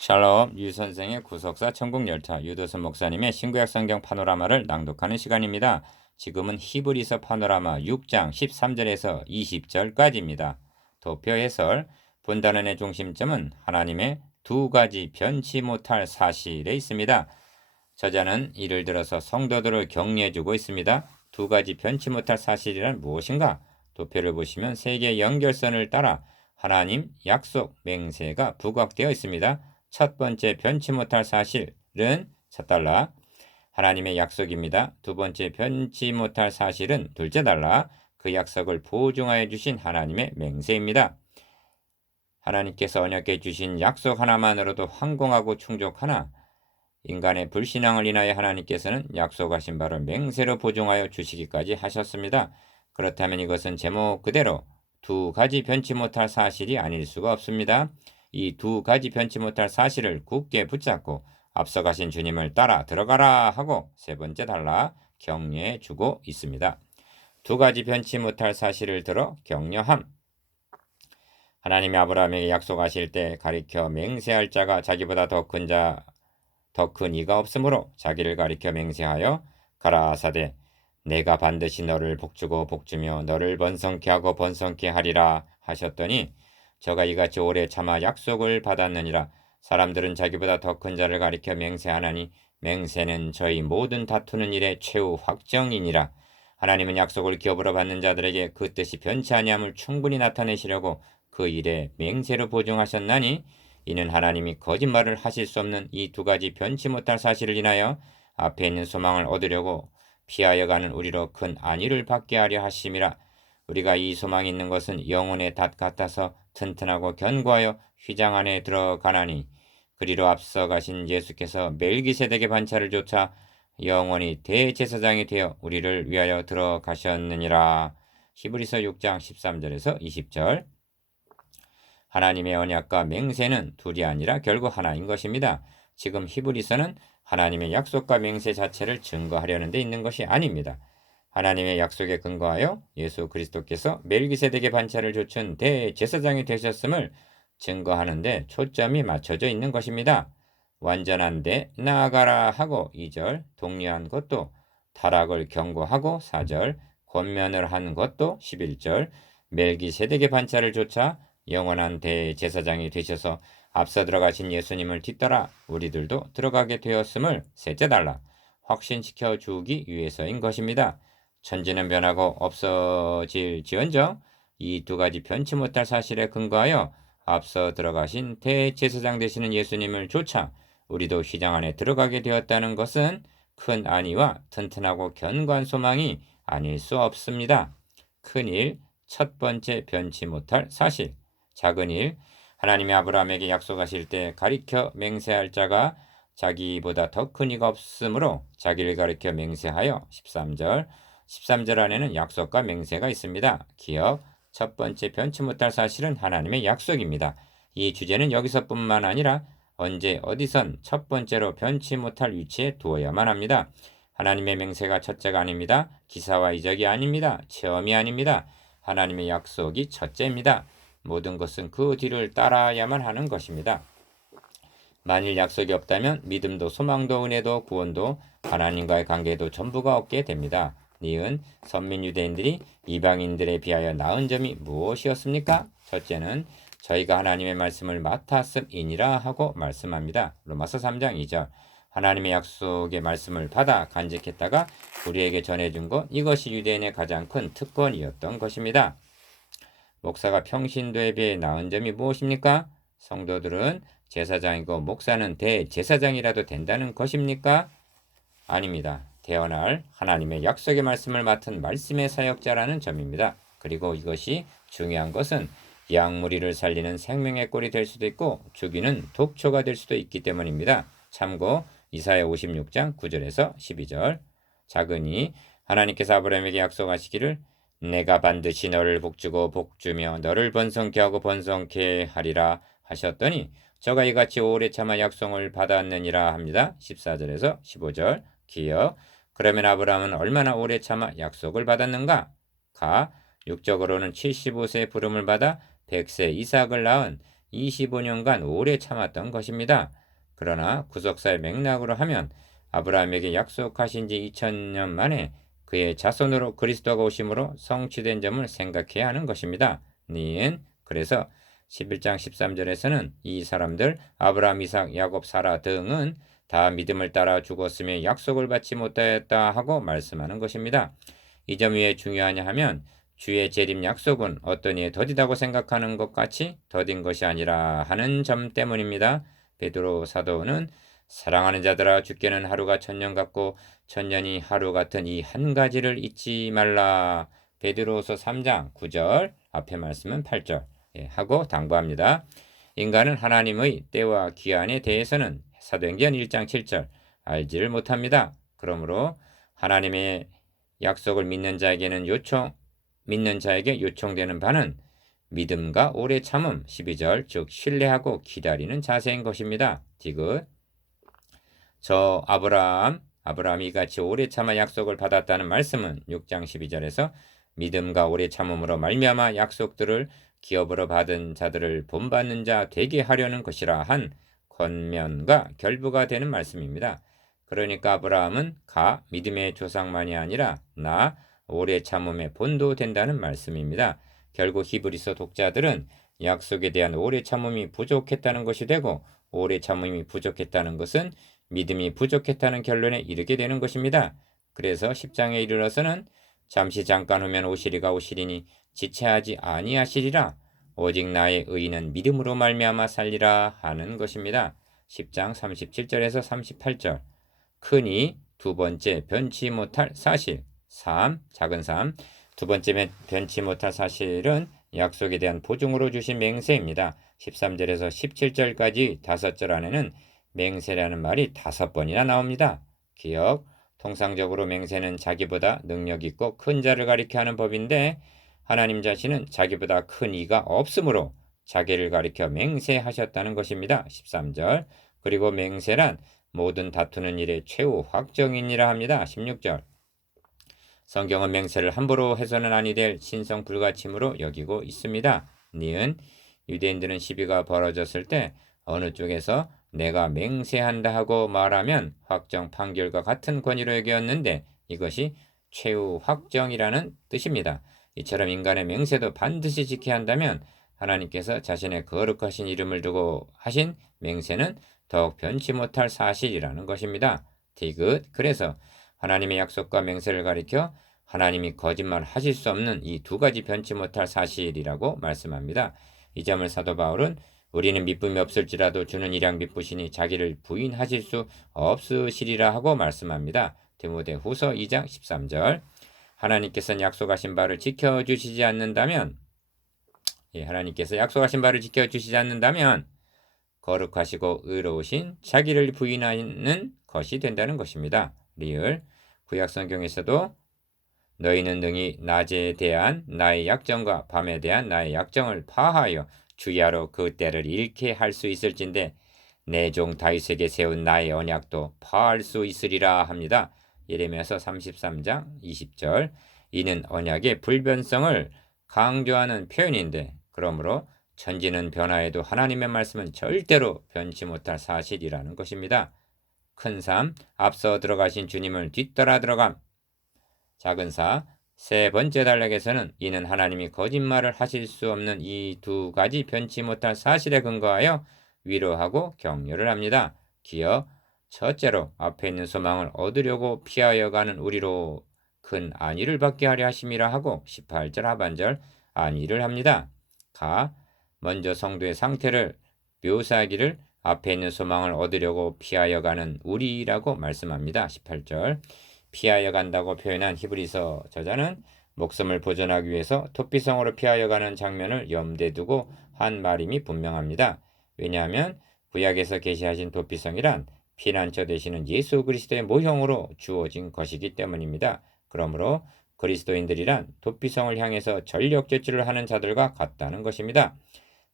샬롬 유선생의 구속사 천국열차 유도선 목사님의 신구약 성경 파노라마를 낭독하는 시간입니다. 지금은 히브리서 파노라마 6장 13절에서 20절까지입니다. 도표 해설 분단원의 중심점은 하나님의 두 가지 변치 못할 사실에 있습니다. 저자는 이를 들어서 성도들을 격려해주고 있습니다. 두 가지 변치 못할 사실이란 무엇인가? 도표를 보시면 세 개의 연결선을 따라 하나님 약속 맹세가 부각되어 있습니다. 첫 번째 변치 못할 사실은 $1, 하나님의 약속입니다. 두 번째 변치 못할 사실은 $2, 그 약속을 보증하여 주신 하나님의 맹세입니다. 하나님께서 언약해 주신 약속 하나만으로도 황공하고 충족하나 인간의 불신앙을 인하여 하나님께서는 약속하신 바를 맹세로 보증하여 주시기까지 하셨습니다. 그렇다면 이것은 제목 그대로 두 가지 변치 못할 사실이 아닐 수가 없습니다. 이 두 가지 변치 못할 사실을 굳게 붙잡고 앞서가신 주님을 따라 들어가라 하고 세 번째 달라 격려해 주고 있습니다. 두 가지 변치 못할 사실을 들어 격려함. 하나님이 아브라함에게 약속하실 때 가리켜 맹세할 자가 자기보다 더 큰 이가 없으므로 자기를 가리켜 맹세하여 가라사대 내가 반드시 너를 복주고 복주며 너를 번성케 하고 번성케 하리라 하셨더니 저가 이같이 오래 참아 약속을 받았느니라. 사람들은 자기보다 더 큰 자를 가리켜 맹세하나니 맹세는 저희 모든 다투는 일의 최후 확정이니라. 하나님은 약속을 기업으로 받는 자들에게 그 뜻이 변치 아니함을 충분히 나타내시려고 그 일에 맹세로 보증하셨나니 이는 하나님이 거짓말을 하실 수 없는 이 두 가지 변치 못할 사실을 인하여 앞에 있는 소망을 얻으려고 피하여 가는 우리로 큰 안위를 받게 하려 하심이라. 우리가 이 소망이 있는 것은 영혼의 닷 같아서 튼튼하고 견고하여 휘장 안에 들어가나니 그리로 앞서 가신 예수께서 멜기세덱의 반차를 조차 영원히 대제사장이 되어 우리를 위하여 들어가셨느니라. 히브리서 6장 13절에서 20절. 하나님의 언약과 맹세는 둘이 아니라 결국 하나인 것입니다. 지금 히브리서는 하나님의 약속과 맹세 자체를 증거하려는 데 있는 것이 아닙니다. 하나님의 약속에 근거하여 예수 그리스도께서 멜기세덱의 반차를 조춘 대제사장이 되셨음을 증거하는 데 초점이 맞춰져 있는 것입니다. 완전한 데 나아가라 하고 2절, 독려한 것도 타락을 경고하고 4절, 권면을 한 것도 11절, 멜기세덱의 반차를 조차 영원한 대제사장이 되셔서 앞서 들어가신 예수님을 뒤따라 우리들도 들어가게 되었음을 셋째 달라 확신시켜 주기 위해서인 것입니다. 천지는 변하고 없어질지언정 이 두 가지 변치 못할 사실에 근거하여 앞서 들어가신 대제사장 되시는 예수님을 조차 우리도 휘장 안에 들어가게 되었다는 것은 큰 안위와 튼튼하고 견고한 소망이 아닐 수 없습니다. 큰 일, 첫 번째 변치 못할 사실. 작은 일, 하나님이 아브라함에게 약속하실 때 가리켜 맹세할 자가 자기보다 더 큰 이가 없으므로 자기를 가리켜 맹세하여 13절 안에는 약속과 맹세가 있습니다. 기억, 첫 번째 변치 못할 사실은 하나님의 약속입니다. 이 주제는 여기서뿐만 아니라 언제 어디선 첫 번째로 변치 못할 위치에 두어야만 합니다. 하나님의 맹세가 첫째가 아닙니다. 기사와 이적이 아닙니다. 체험이 아닙니다. 하나님의 약속이 첫째입니다. 모든 것은 그 뒤를 따라야만 하는 것입니다. 만일 약속이 없다면 믿음도 소망도 은혜도 구원도 하나님과의 관계도 전부가 없게 됩니다. 니은 선민 유대인들이 이방인들에 비하여 나은 점이 무엇이었습니까? 첫째는 저희가 하나님의 말씀을 맡았음이니라 하고 말씀합니다. 로마서 3장 2절. 하나님의 약속의 말씀을 받아 간직했다가 우리에게 전해준 것, 이것이 유대인의 가장 큰 특권이었던 것입니다. 목사가 평신도에 비해 나은 점이 무엇입니까? 성도들은 제사장이고 목사는 대제사장이라도 된다는 것입니까? 아닙니다. 태어날 하나님의 약속의 말씀을 맡은 말씀의 사역자라는 점입니다. 그리고 이것이 중요한 것은 양무리를 살리는 생명의 꼴이 될 수도 있고 죽이는 독초가 될 수도 있기 때문입니다. 참고 이사야 56장 9절에서 12절. 작으니 하나님께서 아브라함에게 약속하시기를 내가 반드시 너를 복주고 복주며 너를 번성케 하고 번성케 하리라 하셨더니 저가 이같이 오래 참아 약속을 받았느니라 합니다. 14절에서 15절. 기억. 그러면 아브라함은 얼마나 오래 참아 약속을 받았는가? 가. 육적으로는 75세의 부름을 받아 100세 이삭을 낳은 25년간 오래 참았던 것입니다. 그러나 구속사의 맥락으로 하면 아브라함에게 약속하신 지 2000년 만에 그의 자손으로 그리스도가 오심으로 성취된 점을 생각해야 하는 것입니다. 그래서 11장 13절에서는 이 사람들 아브라함, 이삭, 야곱, 사라 등은 다 믿음을 따라 죽었으며 약속을 받지 못하였다 하고 말씀하는 것입니다. 이 점이 왜 중요하냐 하면 주의 재림 약속은 어떤 이의 더디다고 생각하는 것 같이 더딘 것이 아니라 하는 점 때문입니다. 베드로 사도는 사랑하는 자들아 주께는 하루가 천년 같고 천년이 하루 같은 이 한 가지를 잊지 말라. 베드로서 3장 9절 앞에 말씀은 8절 하고 당부합니다. 인간은 하나님의 때와 기한에 대해서는 사도행전 1장 7절 알지를 못합니다. 그러므로 하나님의 약속을 믿는 자에게 요청되는 바는 믿음과 오래 참음 12절 즉 신뢰하고 기다리는 자세인 것입니다. 디귿 저 아브라함이 이같이 오래 참아 약속을 받았다는 말씀은 6장 12절에서 믿음과 오래 참음으로 말미암아 약속들을 기업으로 받은 자들을 본받는 자 되게 하려는 것이라 한 권면과 결부가 되는 말씀입니다. 그러니까 아브라함은 믿음의 조상만이 아니라 오래 참음의 본도 된다는 말씀입니다. 결국 히브리서 독자들은 약속에 대한 오래 참음이 부족했다는 것이 되고 오래 참음이 부족했다는 것은 믿음이 부족했다는 결론에 이르게 되는 것입니다. 그래서 10장에 이르러서는 잠깐 후면 오시리니 지체하지 아니하시리라 오직 나의 의인은 믿음으로 말미암아 살리라 하는 것입니다. 10장 37절에서 38절 크니 두 번째 변치 못할 사실 작은 3 두 번째 변치 못할 사실은 약속에 대한 보증으로 주신 맹세입니다. 13절에서 17절까지 5절 안에는 맹세라는 말이 5번이나 나옵니다. 기억, 통상적으로 맹세는 자기보다 능력 있고 큰 자를 가리켜 하는 법인데 하나님 자신은 자기보다 큰 이가 없으므로 자기를 가리켜 맹세하셨다는 것입니다. 13절 그리고 맹세란 모든 다투는 일의 최후 확정이니라 합니다. 16절 성경은 맹세를 함부로 해서는 아니 될 신성 불가침으로 여기고 있습니다. 유대인들은 시비가 벌어졌을 때 어느 쪽에서 내가 맹세한다 하고 말하면 확정 판결과 같은 권위로 여겼는데 이것이 최후 확정이라는 뜻입니다. 이처럼 인간의 맹세도 반드시 지켜야 한다면 하나님께서 자신의 거룩하신 이름을 두고 하신 맹세는 더욱 변치 못할 사실이라는 것입니다. 그래서 하나님의 약속과 맹세를 가리켜 하나님이 거짓말 하실 수 없는 이 두 가지 변치 못할 사실이라고 말씀합니다. 이 점을 사도 바울은 우리는 믿음이 없을지라도 주는 일양 믿으시니 자기를 부인하실 수 없으시리라 하고 말씀합니다. 디모데후서 2장 13절 하나님께서는 약속하신 바를 지켜주시지 않는다면 거룩하시고 의로우신 자기를 부인하는 것이 된다는 것입니다. 구약성경에서도 너희는 능히 낮에 대한 나의 약정과 밤에 대한 나의 약정을 파하여 주야로 그 때를 잃게 할 수 있을진데 내 종 다윗에게 세운 나의 언약도 파할 수 있으리라 합니다. 예레미야서 33장 20절 이는 언약의 불변성을 강조하는 표현인데 그러므로 천지는 변화해도 하나님의 말씀은 절대로 변치 못할 사실이라는 것입니다. 큰 3 앞서 들어가신 주님을 뒤따라 들어감 작은 4 세 번째 단락에서는 이는 하나님이 거짓말을 하실 수 없는 이 두 가지 변치 못할 사실에 근거하여 위로하고 격려를 합니다. 기억 첫째로 앞에 있는 소망을 얻으려고 피하여 가는 우리로 큰 안위를 받게 하려 하심이라 하고 18절 하반절 안위를 합니다. 먼저 성도의 상태를 묘사하기를 앞에 있는 소망을 얻으려고 피하여 가는 우리라고 말씀합니다. 18절 피하여 간다고 표현한 히브리서 저자는 목숨을 보존하기 위해서 토피성으로 피하여 가는 장면을 염두에 두고 한 말임이 분명합니다. 왜냐하면 구약에서 계시하신 토피성이란 피난처 되시는 예수 그리스도의 모형으로 주어진 것이기 때문입니다. 그러므로 그리스도인들이란 토피성을 향해서 전력 질주를 하는 자들과 같다는 것입니다.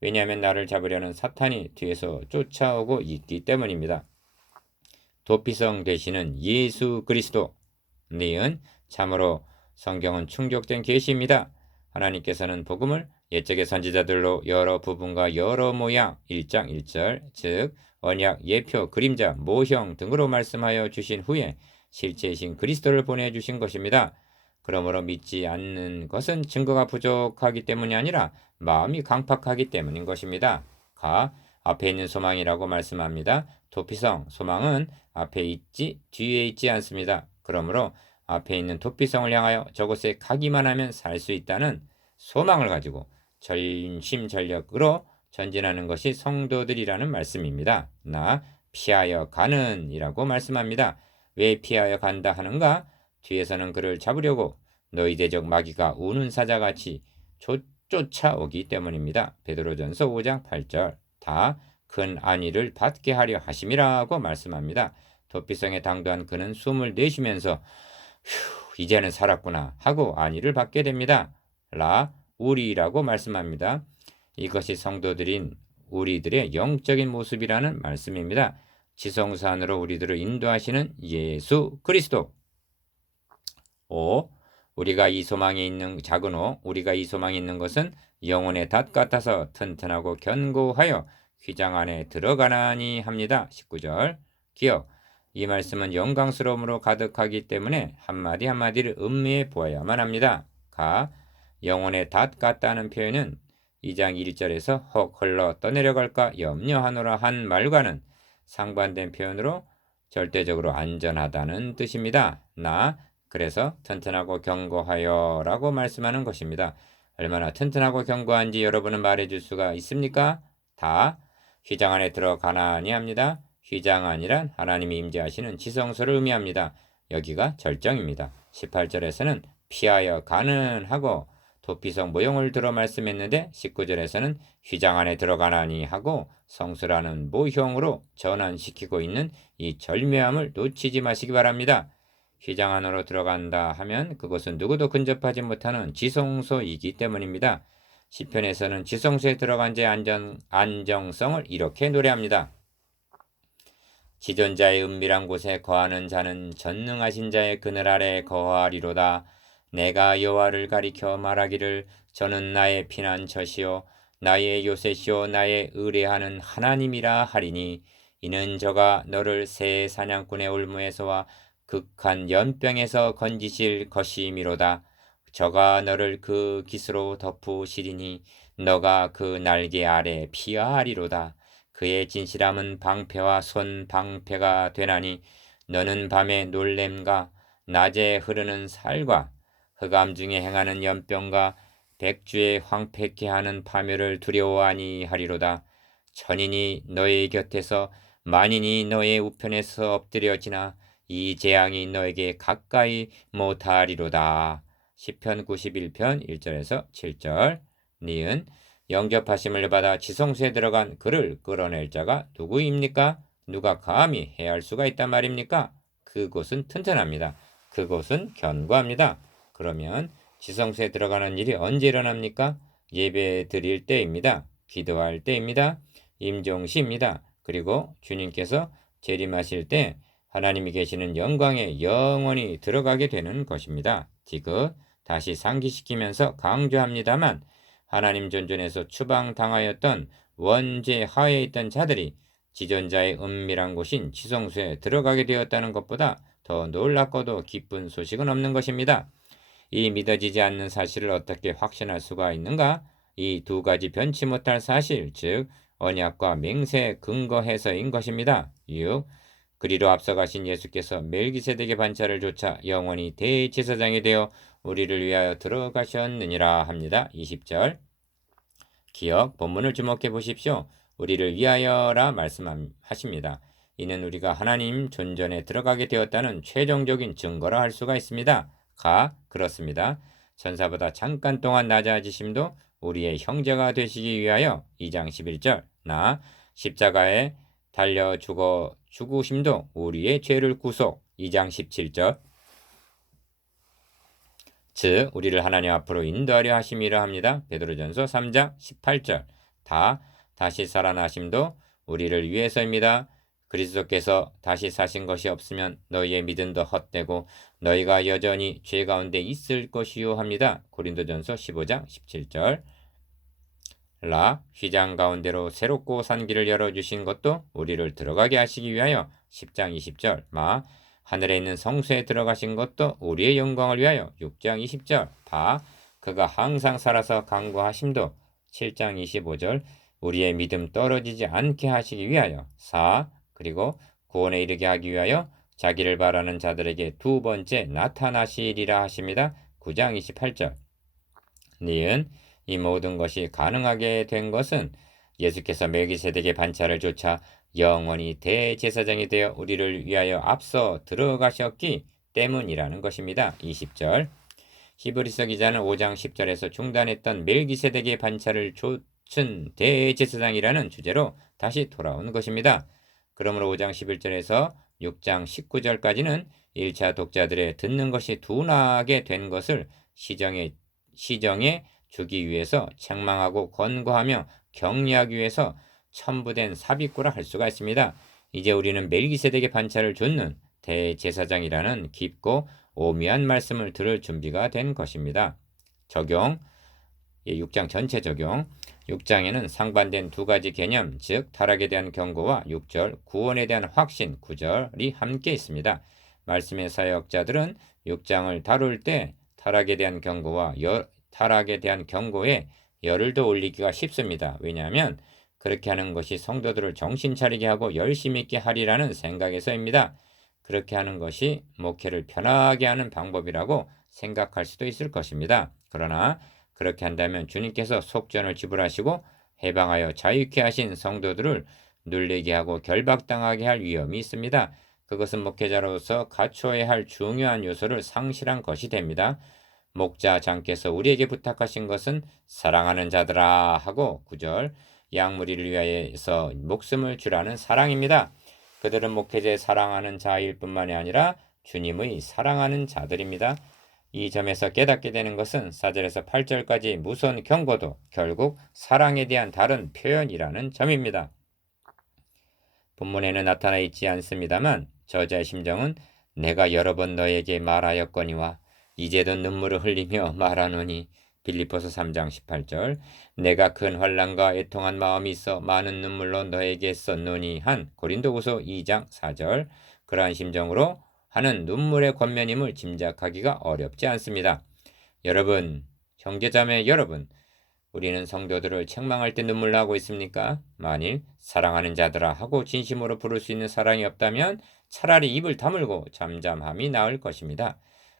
왜냐하면 나를 잡으려는 사탄이 뒤에서 쫓아오고 있기 때문입니다. 도피성 되시는 예수 그리스도 참으로 성경은 충족된 계시입니다. 하나님께서는 복음을 옛적의 선지자들로 여러 부분과 여러 모양 1장 1절 즉 언약, 예표, 그림자, 모형 등으로 말씀하여 주신 후에 실제이신 그리스도를 보내주신 것입니다. 그러므로 믿지 않는 것은 증거가 부족하기 때문이 아니라 마음이 강팍하기 때문인 것입니다. 앞에 있는 소망이라고 말씀합니다. 도피성, 소망은 앞에 있지 뒤에 있지 않습니다. 그러므로 앞에 있는 도피성을 향하여 저곳에 가기만 하면 살 수 있다는 소망을 가지고 전심전력으로 전진하는 것이 성도들이라는 말씀입니다. 피하여 가는 이라고 말씀합니다. 왜 피하여 간다 하는가? 뒤에서는 그를 잡으려고 너희 대적 마귀가 우는 사자같이 쫓아오기 때문입니다. 베드로전서 5장 8절 다 큰 안위를 받게 하려 하심이라고 말씀합니다. 도피성에 당도한 그는 숨을 내쉬면서 이제는 살았구나 하고 안위를 받게 됩니다. 우리라고 말씀합니다. 이것이 성도들인 우리들의 영적인 모습이라는 말씀입니다. 지성소 안으로 우리들을 인도하시는 예수 그리스도. 우리가 이 소망에 있는 것은 영혼의 닷 같아서 튼튼하고 견고하여 휘장 안에 들어가나니 합니다. 19절 기억. 이 말씀은 영광스러움으로 가득하기 때문에 한마디 한마디를 음미해 보아야만 합니다. 영혼의 닷 같다는 표현은 2장 1절에서 혹 흘러 떠내려갈까 염려하노라 한 말과는 상반된 표현으로 절대적으로 안전하다는 뜻입니다. 그래서 튼튼하고 견고하여 라고 말씀하는 것입니다. 얼마나 튼튼하고 견고한지 여러분은 말해줄 수가 있습니까? 휘장 안에 들어가나니 합니다. 휘장 안이란 하나님이 임재하시는 지성소를 의미합니다. 여기가 절정입니다. 18절에서는 피하여 가는 하고 도피성 모형을 들어 말씀했는데 19절에서는 휘장 안에 들어가나니 하고 성수라는 모형으로 전환시키고 있는 이 절묘함을 놓치지 마시기 바랍니다. 휘장 안으로 들어간다 하면 그것은 누구도 근접하지 못하는 지성소이기 때문입니다. 시편에서는 지성소에 들어간 자의 안정성을 이렇게 노래합니다. 지존자의 은밀한 곳에 거하는 자는 전능하신 자의 그늘 아래 거하리로다. 내가 여호와를 가리켜 말하기를 저는 나의 피난처시요 나의 요새시요 나의 의뢰하는 하나님이라 하리니 이는 저가 너를 새 사냥꾼의 올무에서와 극한 연병에서 건지실 것이미로다. 저가 너를 그 깃으로 덮으시리니 너가 그 날개 아래 피하리로다. 그의 진실함은 방패와 손 방패가 되나니 너는 밤에 놀램과 낮에 흐르는 살과 흑암 중에 행하는 연병과 백주에 황폐케 하는 파멸을 두려워하니 하리로다. 천인이 너의 곁에서 만인이 너의 우편에서 엎드려지나 이 재앙이 너에게 가까이 못하리로다. 시편 91편 1절에서 7절 니은 영접하심을 받아 지성소에 들어간 그를 끌어낼 자가 누구입니까? 누가 감히 해할 수가 있단 말입니까? 그곳은 튼튼합니다. 그곳은 견고합니다. 그러면 지성소에 들어가는 일이 언제 일어납니까? 예배 드릴 때입니다. 기도할 때입니다. 임종시입니다. 그리고 주님께서 재림하실 때 하나님이 계시는 영광에 영원히 들어가게 되는 것입니다. 지금 다시 상기시키면서 강조합니다만 하나님 존전에서 추방당하였던 원죄 하에 있던 자들이 지존자의 은밀한 곳인 지성소에 들어가게 되었다는 것보다 더 놀랍고도 기쁜 소식은 없는 것입니다. 이 믿어지지 않는 사실을 어떻게 확신할 수가 있는가? 이 두 가지 변치 못할 사실, 즉 언약과 맹세에 근거해서인 것입니다. 6. 그리로 앞서가신 예수께서 멜기세덱의 반차를 조차 영원히 대제사장이 되어 우리를 위하여 들어가셨느니라 합니다. 20절 기억, 본문을 주목해 보십시오. 우리를 위하여라 말씀하십니다. 이는 우리가 하나님 존전에 들어가게 되었다는 최종적인 증거라 할 수가 있습니다. 그렇습니다. 천사보다 잠깐 동안 낮아지심도 우리의 형제가 되시기 위하여 2장 11절 십자가에 달려 죽으심도 우리의 죄를 구속 2장 17절 즉 우리를 하나님 앞으로 인도하려 하심이라 합니다. 베드로전서 3장 18절 다시 살아나심도 우리를 위해서입니다. 그리스도께서 다시 사신 것이 없으면 너희의 믿음도 헛되고 너희가 여전히 죄 가운데 있을 것이요 합니다. 고린도전서 15장 17절 라 휘장 가운데로 새롭고 산 길을 열어주신 것도 우리를 들어가게 하시기 위하여 10장 20절 마 하늘에 있는 성소에 들어가신 것도 우리의 영광을 위하여 6장 20절 바 그가 항상 살아서 강구하심도 7장 25절 우리의 믿음 떨어지지 않게 하시기 위하여 4 그리고 구원에 이르게 하기 위하여 자기를 바라는 자들에게 두 번째 나타나시리라 하십니다. 9장 28절 니은 이 모든 것이 가능하게 된 것은 예수께서 멜기세덱의 반차를 좇아 영원히 대제사장이 되어 우리를 위하여 앞서 들어가셨기 때문이라는 것입니다. 20절 히브리서 기자는 5장 10절에서 중단했던 멜기세덱의 반차를 좇은 대제사장이라는 주제로 다시 돌아온 것입니다. 그러므로 5장 11절에서 6장 19절까지는 1차 독자들의 듣는 것이 둔하게 된 것을 시정에 주기 위해서 책망하고 권고하며 격려하기 위해서 첨부된 삽입구라 할 수가 있습니다. 이제 우리는 멜기세덱의 반차를 좇는 대제사장이라는 깊고 오묘한 말씀을 들을 준비가 된 것입니다. 적용 6장 전체 적용 6장에는 상반된 두 가지 개념 즉 타락에 대한 경고와 6절 구원에 대한 확신 9절이 함께 있습니다. 말씀의 사역자들은 6장을 다룰 때 타락에 대한 경고와 타락에 대한 경고에 열을 더 올리기가 쉽습니다. 왜냐하면 그렇게 하는 것이 성도들을 정신 차리게 하고 열심히 있게 하리라는 생각에서입니다. 그렇게 하는 것이 목회를 편하게 하는 방법이라고 생각할 수도 있을 것입니다. 그러나 그렇게 한다면 주님께서 속전을 지불하시고 해방하여 자유케 하신 성도들을 눌리게 하고 결박당하게 할 위험이 있습니다. 그것은 목회자로서 갖춰야 할 중요한 요소를 상실한 것이 됩니다. 목자장께서 우리에게 부탁하신 것은 사랑하는 자들아 하고 9절 양무리를 위하여서 목숨을 주라는 사랑입니다. 그들은 목회자의 사랑하는 자일 뿐만이 아니라 주님의 사랑하는 자들입니다. 이 점에서 깨닫게 되는 것은 4절에서 8절까지 무서운 경고도 결국 사랑에 대한 다른 표현이라는 점입니다. 본문에는 나타나 있지 않습니다만 저자의 심정은 내가 여러 번 너에게 말하였거니와 이제도 눈물을 흘리며 말하노니 빌립보서 3장 18절 내가 큰 환난과 애통한 마음이 있어 많은 눈물로 너에게 썼노니 한 고린도후서 2장 4절 그러한 심정으로 하는 눈물의 권면임을 짐작하기가 어렵지 않습니다. 여러분, 형제자매 여러분, 우리는 성도들을 책망할 때 눈물 나고 있습니까? 만일 사랑하는 자들아 하고 진심으로 부를 수 있는 사랑이 없다면 차라리 입을 다물고 잠잠함이 나을 것입니다.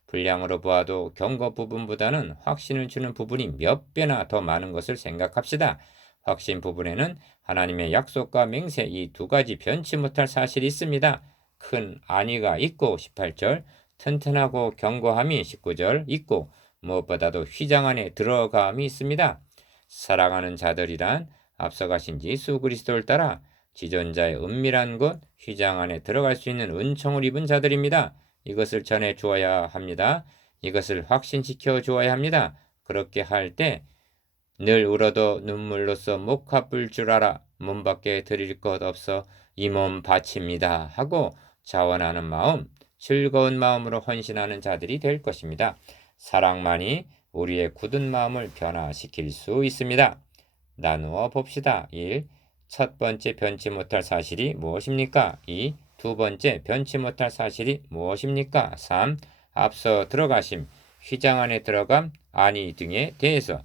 분량으로 보아도 경고 부분보다는 확신을 주는 부분이 몇 배나 더 많은 것을 생각합시다. 확신 부분에는 하나님의 약속과 맹세 이 두 가지 변치 못할 사실이 있습니다. 큰 안위가 있고 18절, 튼튼하고 견고함이 19절 있고 무엇보다도 휘장 안에 들어감이 있습니다. 사랑하는 자들이란 앞서가신 예수 그리스도를 따라 지존자의 은밀한 곳 휘장 안에 들어갈 수 있는 은총을 입은 자들입니다. 이것을 전해 주어야 합니다. 이것을 확신시켜 주어야 합니다. 그렇게 할 때 늘 울어도 눈물로써 목 아플 줄 알아 몸 밖에 드릴 것 없어 이 몸 바칩니다 하고 자원하는 마음, 즐거운 마음으로 헌신하는 자들이 될 것입니다. 사랑만이 우리의 굳은 마음을 변화시킬 수 있습니다. 나누어 봅시다. 1. 첫 번째 변치 못할 사실이 무엇입니까? 2. 두 번째 변치 못할 사실이 무엇입니까? 3. 앞서 들어가심, 휘장 안에 들어감, 안위 등에 대해서